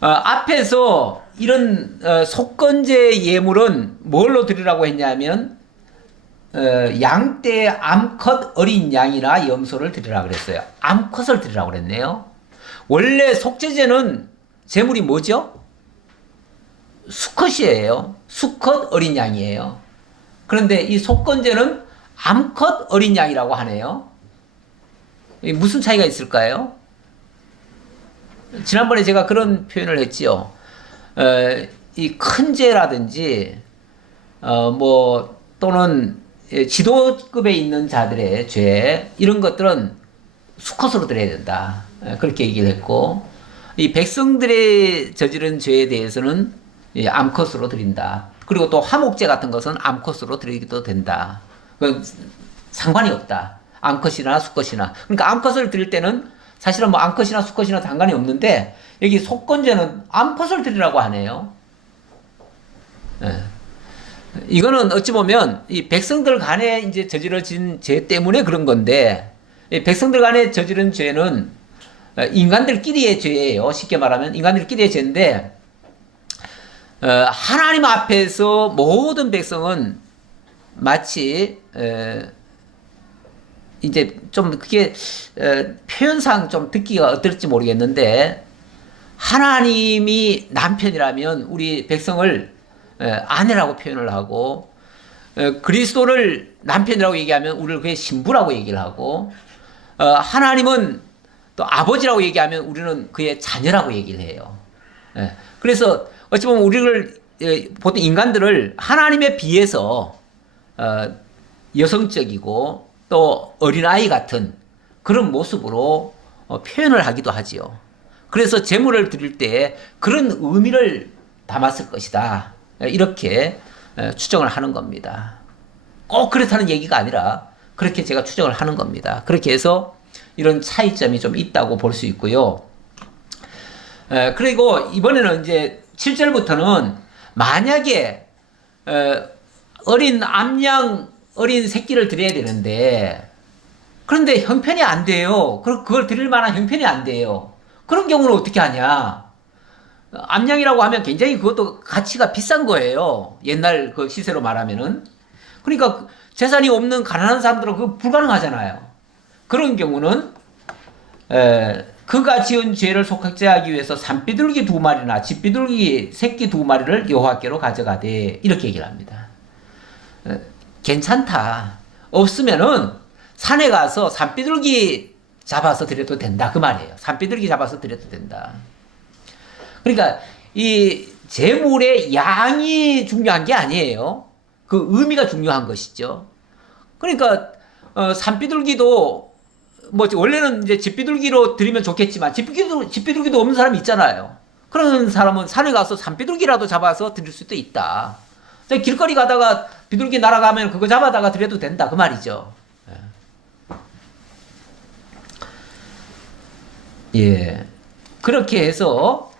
앞에서 이런 속건제 예물은 뭘로 드리라고 했냐면 양떼 암컷 어린 양이나 염소를 드리라 그랬어요. 암컷을 드리라고 그랬네요. 원래 속죄제는 제물이 뭐죠? 수컷이에요. 수컷 어린 양이에요. 그런데 이 속건제는 암컷 어린 양이라고 하네요. 무슨 차이가 있을까요? 지난번에 제가 그런 표현을 했지요. 이 큰 죄라든지 또는 지도급에 있는 자들의 죄 이런 것들은 수컷으로 드려야 된다. 그렇게 얘기를 했고, 이 백성들의 저지른 죄에 대해서는 암컷으로 드린다. 그리고 또 화목제 같은 것은 암컷으로 드리기도 된다. 그건 상관이 없다. 암컷이나 수컷이나. 그러니까 암컷을 드릴 때는 사실은 뭐 암컷이나 수컷이나 상관이 없는데 여기 속건제는 암컷을 드리라고 하네요. 이거는 어찌 보면 이 백성들 간에 이제 저질러진 죄 때문에 그런 건데, 이 백성들 간에 저지른 죄는 인간들끼리의 죄예요. 쉽게 말하면 인간들끼리의 죄인데, 하나님 앞에서 모든 백성은 마치 이제 좀 그게 표현상 좀 듣기가 어떨지 모르겠는데, 하나님이 남편이라면 우리 백성을 아내라고 표현을 하고, 그리스도를 남편이라고 얘기하면 우리를 그의 신부라고 얘기를 하고, 하나님은 또 아버지라고 얘기하면 우리는 그의 자녀라고 얘기를 해요. 그래서 어찌 보면 우리를 보통 인간들을 하나님에 비해서 여성적이고 또 어린아이 같은 그런 모습으로 표현을 하기도 하지요. 그래서 제물을 드릴 때 그런 의미를 담았을 것이다. 이렇게 추정을 하는 겁니다. 꼭 그렇다는 얘기가 아니라 그렇게 제가 추정을 하는 겁니다. 그렇게 해서 이런 차이점이 좀 있다고 볼 수 있고요. 그리고 이번에는 이제 7절부터는 만약에 어린 암양 어린 새끼를 드려야 되는데, 그런데 형편이 안 돼요. 그걸 드릴 만한 형편이 안 돼요. 그런 경우는 어떻게 하냐? 암양이라고 하면 굉장히 그것도 가치가 비싼 거예요. 옛날 그 시세로 말하면은. 그러니까 재산이 없는 가난한 사람들은 그거 불가능하잖아요. 그런 경우는 그가 지은 죄를 속죄하기 위해서 산비둘기 2마리나 집비둘기 새끼 2마리를 여호와께로 가져가되, 이렇게 얘기를 합니다. 괜찮다. 없으면은 산에 가서 산비둘기 잡아서 드려도 된다. 그 말이에요. 산비둘기 잡아서 드려도 된다. 그러니까 이 제물의 양이 중요한 게 아니에요. 그 의미가 중요한 것이죠. 그러니까 산비둘기도 뭐 원래는 이제 집비둘기로 드리면 좋겠지만 집비둘기도 없는 사람이 있잖아요. 그런 사람은 산에 가서 산비둘기라도 잡아서 드릴 수도 있다. 길거리 가다가 비둘기 날아가면 그거 잡아다가 드려도 된다. 그 말이죠. 예. 그렇게 해서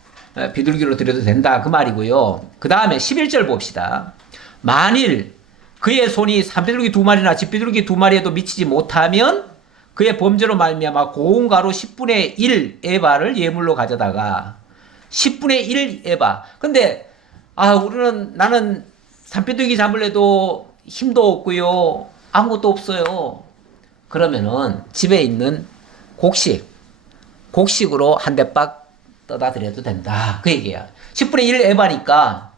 비둘기로 드려도 된다. 그 말이고요. 그 다음에 11절 봅시다. 만일 그의 손이 산비둘기 2마리나 집비둘기 2마리에도 미치지 못하면 그의 범죄로 말미암아 고운 가루 10분의 1 에바를 예물로 가져다가 10분의 1 에바. 근데 나는 산비둘기 잡으려도 힘도 없고요. 아무것도 없어요. 그러면은 집에 있는 곡식으로 한 대박 떠다 드려도 된다. 그 얘기야. 10분의 1 에바니까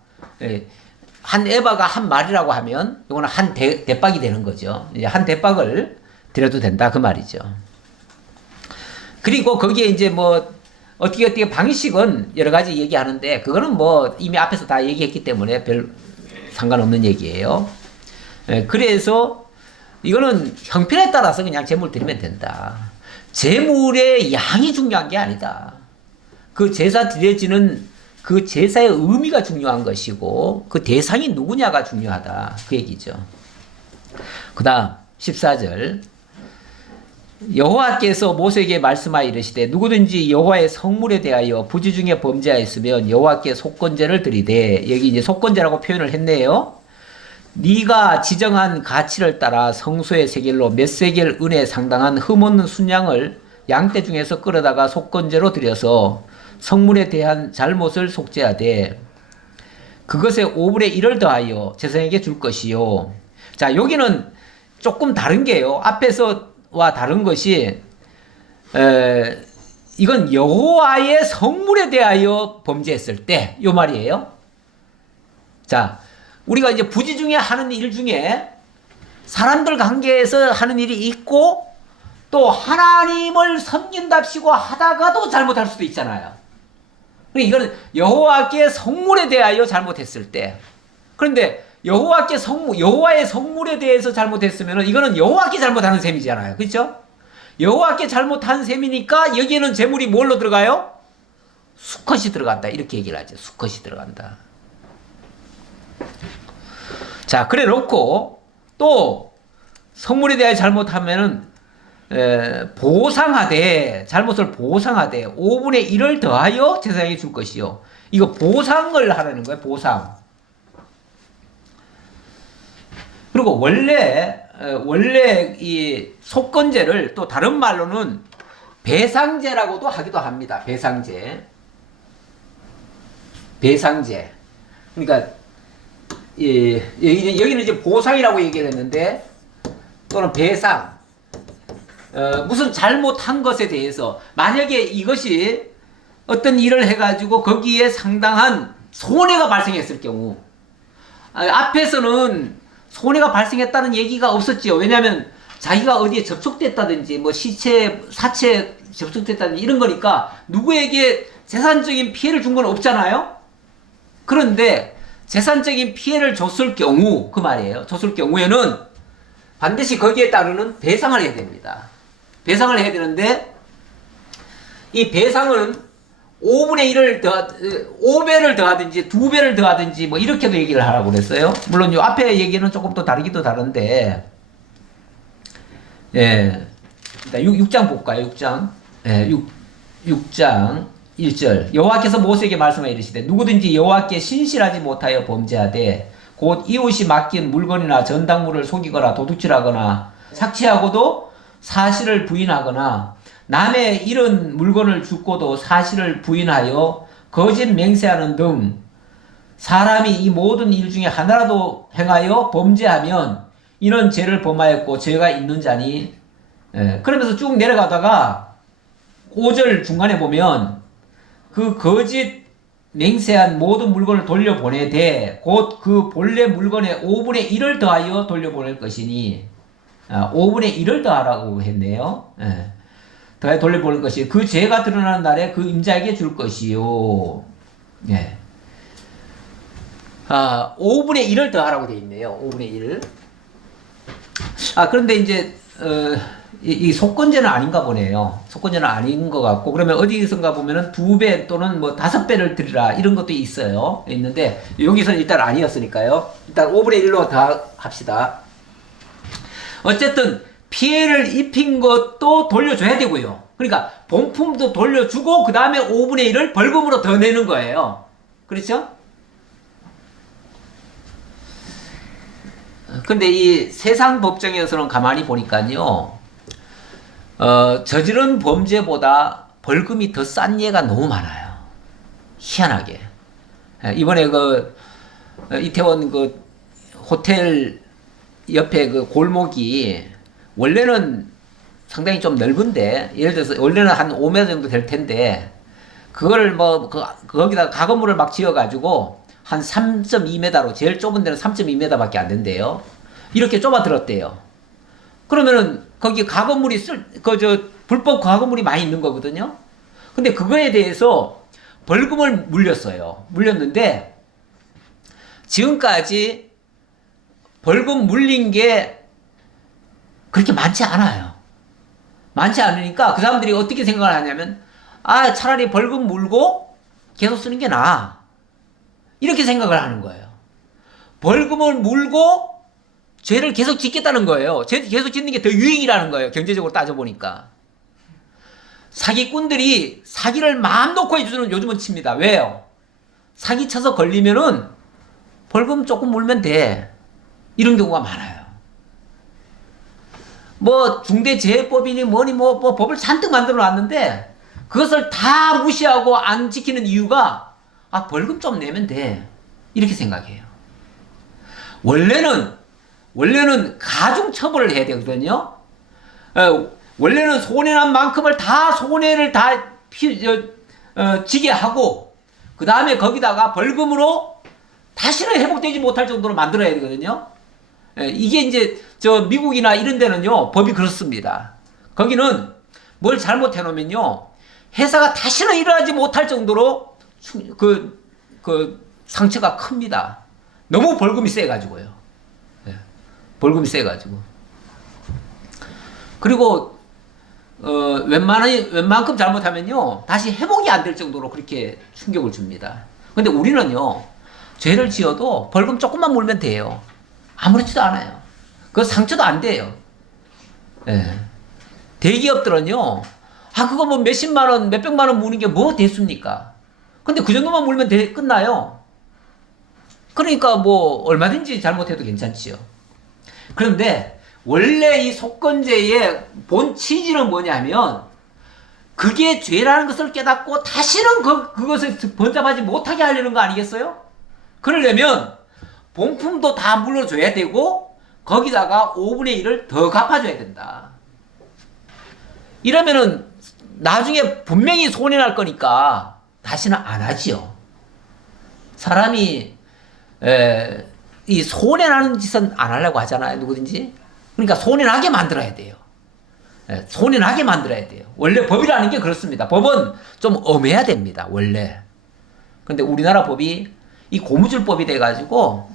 한 에바가 한 마리라고 하면 이거는 한 대박이 되는 거죠. 이제 한 대박을 드려도 된다. 그 말이죠. 그리고 거기에 이제 뭐 어떻게 방식은 여러 가지 얘기하는데, 그거는 뭐 이미 앞에서 다 얘기했기 때문에 별 상관없는 얘기예요. 그래서 이거는 형편에 따라서 그냥 제물 드리면 된다. 제물의 양이 중요한 게 아니다. 그 제사 드려지는 그 제사의 의미가 중요한 것이고 그 대상이 누구냐가 중요하다. 그 얘기죠. 그 다음 14절. 여호와께서 모세에게 말씀하여 이르시되 누구든지 여호와의 성물에 대하여 부지 중에 범죄하였으면 여호와께 속건제를 드리되, 여기 이제 속건제라고 표현을 했네요. 네가 지정한 가치를 따라 성소의 세겔로 몇 세겔 은에 상당한 흠없는 순양을 양떼 중에서 끌어다가 속건제로 드려서 성물에 대한 잘못을 속죄하되 그것에 5분의 1을 더하여 제사장에게 줄 것이요. 자, 여기는 조금 다른 게요. 앞에서와 다른 것이 이건 여호와의 성물에 대하여 범죄했을 때 요 말이에요. 자, 우리가 이제 부지 중에 하는 일 중에 사람들 관계에서 하는 일이 있고 또 하나님을 섬긴답시고 하다가도 잘못할 수도 있잖아요. 그러니까 이거는 여호와께 성물에 대하여 잘못했을 때. 그런데 여호와의 성물에 대해서 잘못했으면 이거는 여호와께 잘못하는 셈이잖아요. 그렇죠? 여호와께 잘못한 셈이니까 여기에는 제물이 뭘로 들어가요? 수컷이 들어간다. 이렇게 얘기를 하죠. 수컷이 들어간다. 자, 그래 놓고 또 성물에 대하여 잘못하면은 보상하되, 잘못을 보상하되 5분의 1을 더하여 제사장에게 줄 것이요. 이거 보상을 하라는 거예요. 보상. 그리고 원래 이 속건제를 또 다른 말로는 배상제라고도 하기도 합니다. 배상제. 그러니까 여기는 이제 보상이라고 얘기를 했는데 또는 배상. 무슨 잘못한 것에 대해서 만약에 이것이 어떤 일을 해가지고 거기에 상당한 손해가 발생했을 경우, 앞에서는 손해가 발생했다는 얘기가 없었지요. 왜냐하면 자기가 어디에 접촉됐다든지 뭐 사체에 접촉됐다든지 이런 거니까 누구에게 재산적인 피해를 준 건 없잖아요. 그런데 재산적인 피해를 줬을 경우, 그 말이에요. 줬을 경우에는 반드시 거기에 따르는 배상을 해야 됩니다. 배상을 해야 되는데 이 배상은 5분의 1을 5배를 더하든지 2배를 더하든지 뭐 이렇게도 얘기를 하라고 그랬어요. 물론 요 앞에 얘기는 조금 또 다르기도 다른데, 예. 6장 볼까요? 6장. 예, 6장 1절. 여호와께서 모세에게 말씀하여 이르시되 누구든지 여호와께 신실하지 못하여 범죄하되 곧 이웃이 맡긴 물건이나 전당물을 속이거나 도둑질하거나 착취하고도 사실을 부인하거나 남의 잃은 물건을 줍고도 사실을 부인하여 거짓 맹세하는 등 사람이 이 모든 일 중에 하나라도 행하여 범죄하면 이는 죄를 범하였고 죄가 있는 자니. 그러면서 쭉 내려가다가 5절 중간에 보면 그 거짓 맹세한 모든 물건을 돌려보내되 곧 그 본래 물건의 5분의 1을 더하여 돌려보낼 것이니, 5분의 1을 더하라고 했네요. 더하여 돌려보낼 것이 그 죄가 드러나는 날에 그 임자에게 줄 것이요. 5분의 1을 더하라고 되어 있네요. 5분의 1. 그런데 이제 이 속건제는 아닌가 보네요. 속건제는 아닌 것 같고, 그러면 어디선가 보면은 2배 또는 뭐 5배를 드리라 이런 것도 있어요. 있는데 여기서는 일단 아니었으니까요. 일단 5분의 1로 다 합시다. 어쨌든 피해를 입힌 것도 돌려줘야 되고요. 그러니까 본품도 돌려주고 그 다음에 5분의 1을 벌금으로 더 내는 거예요. 그렇죠? 근데 이 세상 법정에서는 가만히 보니까요, 저지른 범죄보다 벌금이 더 싼 예가 너무 많아요. 희한하게. 이번에 이태원 호텔 옆에 거기가 원래는 상당히 좀 넓은데, 예를 들어서 원래는 한 5m 정도 될 텐데, 그거를 거기다 가건물을 막 지어가지고 한 3.2m로, 제일 좁은 데는 3.2m밖에 안 된대요. 이렇게 좁아들었대요. 그러면은 거기 가건물이 불법 가건물이 많이 있는 거거든요. 근데 그거에 대해서 벌금을 물렸어요. 물렸는데 지금까지 벌금 물린 게 그렇게 많지 않아요. 많지 않으니까 그 사람들이 어떻게 생각을 하냐면, 차라리 벌금 물고 계속 쓰는 게 나아, 이렇게 생각을 하는 거예요. 벌금을 물고 죄를 계속 짓겠다는 거예요. 죄 계속 짓는 게 더 유익이라는 거예요. 경제적으로 따져보니까. 사기꾼들이 사기를 마음 놓고 해주는 요즘은 칩니다. 왜요? 사기 쳐서 걸리면은 벌금 조금 물면 돼. 이런 경우가 많아요. 중대재해법이니 뭐니 법을 잔뜩 만들어 놨는데 그것을 다 무시하고 안 지키는 이유가, 벌금 좀 내면 돼, 이렇게 생각해요. 원래는 원래는 가중 처벌을 해야 되거든요. 원래는 손해난 만큼을 다 손해를 다 지게 하고 그 다음에 거기다가 벌금으로 다시는 회복되지 못할 정도로 만들어야 되거든요. 이게 이제 저 미국이나 이런 데는요 법이 그렇습니다. 거기는 뭘 잘못해 놓으면요 회사가 다시는 일어나지 못할 정도로 그 상처가 큽니다. 너무 벌금이 세가지고요. 벌금이 세가지고. 그리고 웬만큼 잘못하면요 다시 회복이 안 될 정도로 그렇게 충격을 줍니다. 근데 우리는요 죄를 지어도 벌금 조금만 물면 돼요. 아무렇지도 않아요. 그 상처도 안 돼요. 대기업들은요 그거 뭐 몇십만 원, 몇백만 원 무는 게 뭐 대수입니까? 근데 그 정도만 물면 끝나요. 그러니까 뭐 얼마든지 잘못해도 괜찮지요. 그런데 원래 이 속건제의 본 취지는 뭐냐면 그게 죄라는 것을 깨닫고 다시는 그것을 번잡하지 못하게 하려는 거 아니겠어요? 그러려면 봉품도 다 물어줘야 되고 거기다가 5분의 1을 더 갚아줘야 된다. 이러면은 나중에 분명히 손해날 거니까 다시는 안 하지요. 사람이 이 손해나는 짓은 안 하려고 하잖아요. 누구든지. 그러니까 손해나게 만들어야 돼요. 손해나게 만들어야 돼요. 원래 법이라는 게 그렇습니다. 법은 좀 엄해야 됩니다. 원래. 근데 우리나라 법이 이 고무줄법이 돼가지고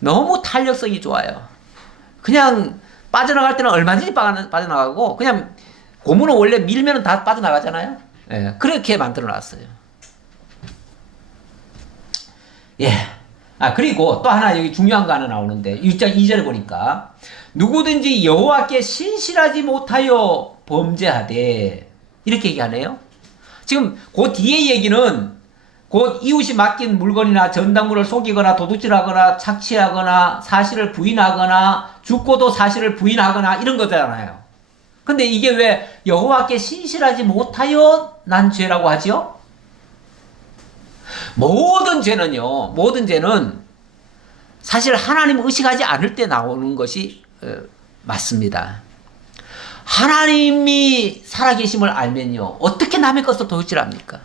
너무 탄력성이 좋아요. 그냥 빠져나갈 때는 얼마든지 빠져나가고 그냥 고무는 원래 밀면은 다 빠져나가잖아요. 그렇게 만들어 놨어요. 그리고 또 하나 여기 중요한 거 하나 나오는데 6장 2절에 보니까 누구든지 여호와께 신실하지 못하여 범죄하되 이렇게 얘기하네요. 지금 그 뒤에 얘기는 곧 이웃이 맡긴 물건이나 전당물을 속이거나 도둑질하거나 착취하거나 사실을 부인하거나 죽고도 사실을 부인하거나 이런 거잖아요. 근데 이게 왜 여호와께 신실하지 못하여 난 죄라고 하지요? 모든 죄는 사실 하나님을 의식하지 않을 때 나오는 것이 맞습니다. 하나님이 살아계심을 알면요 어떻게 남의 것을 도둑질합니까?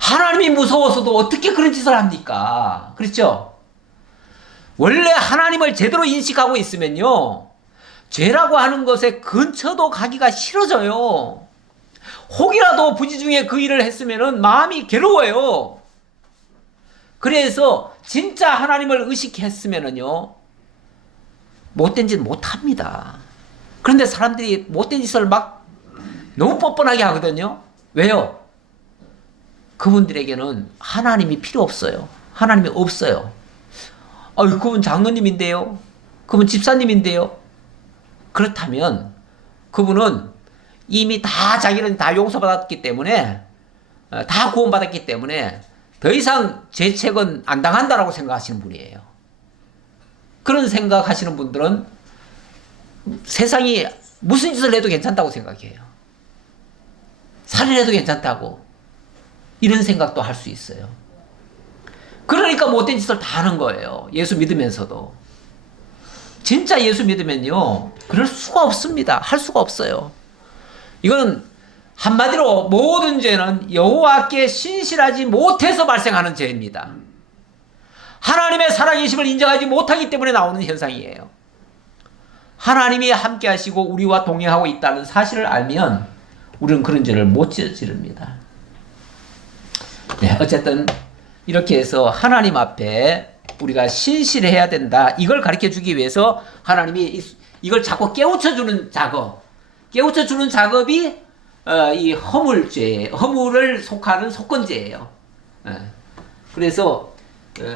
하나님이 무서워서도 어떻게 그런 짓을 합니까? 그렇죠? 원래 하나님을 제대로 인식하고 있으면요 죄라고 하는 것에 근처도 가기가 싫어져요. 혹이라도 부지 중에 그 일을 했으면 마음이 괴로워요. 그래서 진짜 하나님을 의식했으면요 못된 짓 못합니다. 그런데 사람들이 못된 짓을 막 너무 뻔뻔하게 하거든요. 왜요? 그분들에게는 하나님이 필요 없어요. 하나님이 없어요. 그분 장로님인데요. 그분 집사님인데요. 그렇다면 그분은 이미 자기는 다 용서받았기 때문에 다 구원받았기 때문에 더 이상 죄책은 안 당한다라고 생각하시는 분이에요. 그런 생각하시는 분들은 세상이 무슨 짓을 해도 괜찮다고 생각해요. 살인해도 괜찮다고 이런 생각도 할 수 있어요. 그러니까 못된 짓을 다 하는 거예요. 예수 믿으면서도. 진짜 예수 믿으면요 그럴 수가 없습니다. 할 수가 없어요. 이거는 한마디로 모든 죄는 여호와께 신실하지 못해서 발생하는 죄입니다. 하나님의 살아계심을 인정하지 못하기 때문에 나오는 현상이에요. 하나님이 함께 하시고 우리와 동행하고 있다는 사실을 알면 우리는 그런 죄를 못 저지릅니다. 어쨌든 이렇게 해서 하나님 앞에 우리가 신실해야 된다. 이걸 가르쳐주기 위해서 하나님이 이걸 자꾸 깨우쳐주는 작업, 깨우쳐주는 작업이 이 허물을 속하는 속건죄예요. 그래서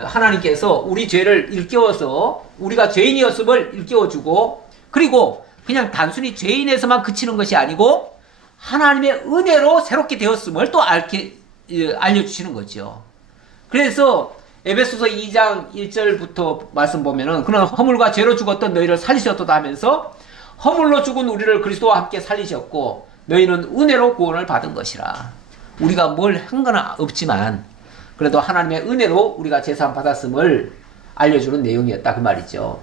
하나님께서 우리 죄를 일깨워서 우리가 죄인이었음을 일깨워주고 그리고 그냥 단순히 죄인에서만 그치는 것이 아니고 하나님의 은혜로 새롭게 되었음을 또 알려주시는 거죠. 그래서 에베소서 2장 1절부터 말씀 보면은 그는 허물과 죄로 죽었던 너희를 살리셨도다 하면서 허물로 죽은 우리를 그리스도와 함께 살리셨고 너희는 은혜로 구원을 받은 것이라. 우리가 뭘 한 건 없지만 그래도 하나님의 은혜로 우리가 제사함 받았음을 알려주는 내용이었다 그 말이죠.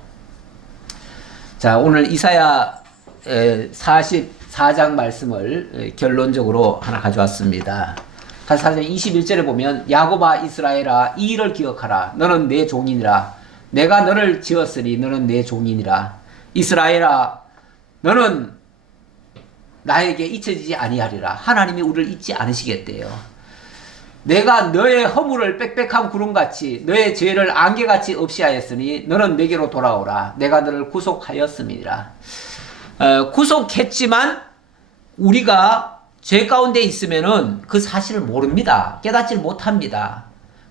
자, 오늘 이사야 44장 말씀을 결론적으로 하나 가져왔습니다. 44장 21절에 보면 야곱아 이스라엘아 이 일을 기억하라. 너는 내 종이니라. 내가 너를 지었으니 너는 내 종이니라. 이스라엘아 너는 나에게 잊혀지지 아니하리라. 하나님이 우리를 잊지 않으시겠대요. 내가 너의 허물을 빽빽한 구름같이 너의 죄를 안개같이 없이 하였으니 너는 내게로 돌아오라. 내가 너를 구속하였음이니라. 구속했지만 우리가 죄 가운데 있으면은 그 사실을 모릅니다. 깨닫지 못합니다.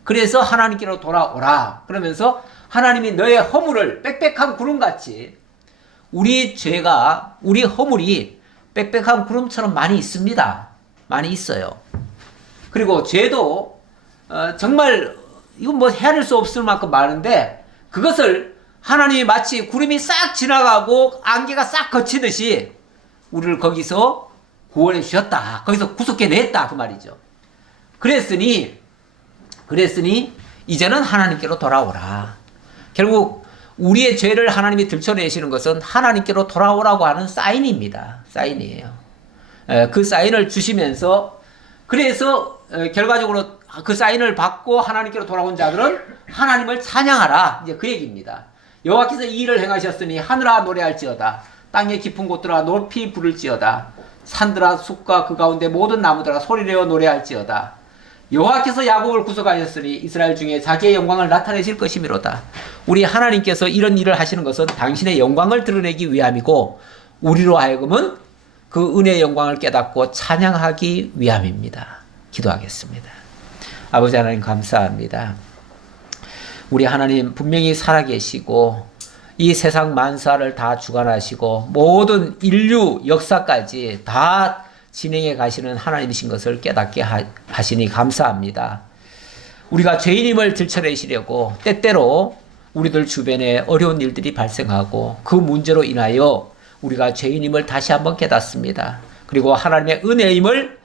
그래서 하나님께로 돌아오라. 그러면서 하나님이 너의 허물을 빽빽한 구름같이, 우리 죄가, 우리 허물이 빽빽한 구름처럼 많이 있습니다. 많이 있어요. 그리고 죄도 정말 이건 뭐 헤아릴 수 없을 만큼 많은데, 그것을 하나님이 마치 구름이 싹 지나가고 안개가 싹 거치듯이 우리를 거기서 구원해 주셨다. 거기서 구속해 냈다. 그 말이죠. 그랬으니 이제는 하나님께로 돌아오라. 결국 우리의 죄를 하나님이 들춰내시는 것은 하나님께로 돌아오라고 하는 사인입니다. 사인이에요. 그 사인을 주시면서, 그래서 결과적으로 그 사인을 받고 하나님께로 돌아온 자들은 하나님을 찬양하라. 이제 그 얘기입니다. 여호와께서 이 일을 행하셨으니 하늘아 노래할지어다. 땅의 깊은 곳들아 높이 부를지어다. 산들아 숲과 그 가운데 모든 나무들아 소리내어 노래할지어다. 여호와께서 야곱을 구속하셨으니 이스라엘 중에 자기의 영광을 나타내실 것이미로다. 우리 하나님께서 이런 일을 하시는 것은 당신의 영광을 드러내기 위함이고 우리로 하여금은 그 은혜의 영광을 깨닫고 찬양하기 위함입니다. 기도하겠습니다. 아버지 하나님 감사합니다. 우리 하나님 분명히 살아계시고 이 세상 만사를 다 주관하시고 모든 인류 역사까지 다 진행해 가시는 하나님이신 것을 깨닫게 하시니 감사합니다. 우리가 죄인임을 들춰내시려고 때때로 우리들 주변에 어려운 일들이 발생하고 그 문제로 인하여 우리가 죄인임을 다시 한번 깨닫습니다. 그리고 하나님의 은혜임을,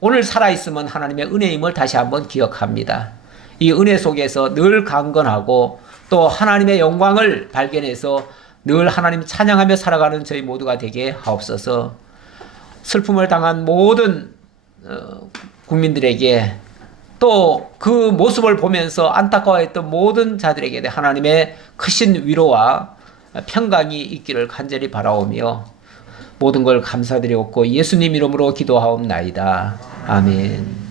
오늘 살아있으면 하나님의 은혜임을 다시 한번 기억합니다. 이 은혜 속에서 늘 강건하고 또 하나님의 영광을 발견해서 늘 하나님 찬양하며 살아가는 저희 모두가 되게 하옵소서. 슬픔을 당한 모든 국민들에게 또 그 모습을 보면서 안타까워했던 모든 자들에게 하나님의 크신 위로와 평강이 있기를 간절히 바라오며 모든 걸 감사드리옵고 예수님 이름으로 기도하옵나이다. 아멘.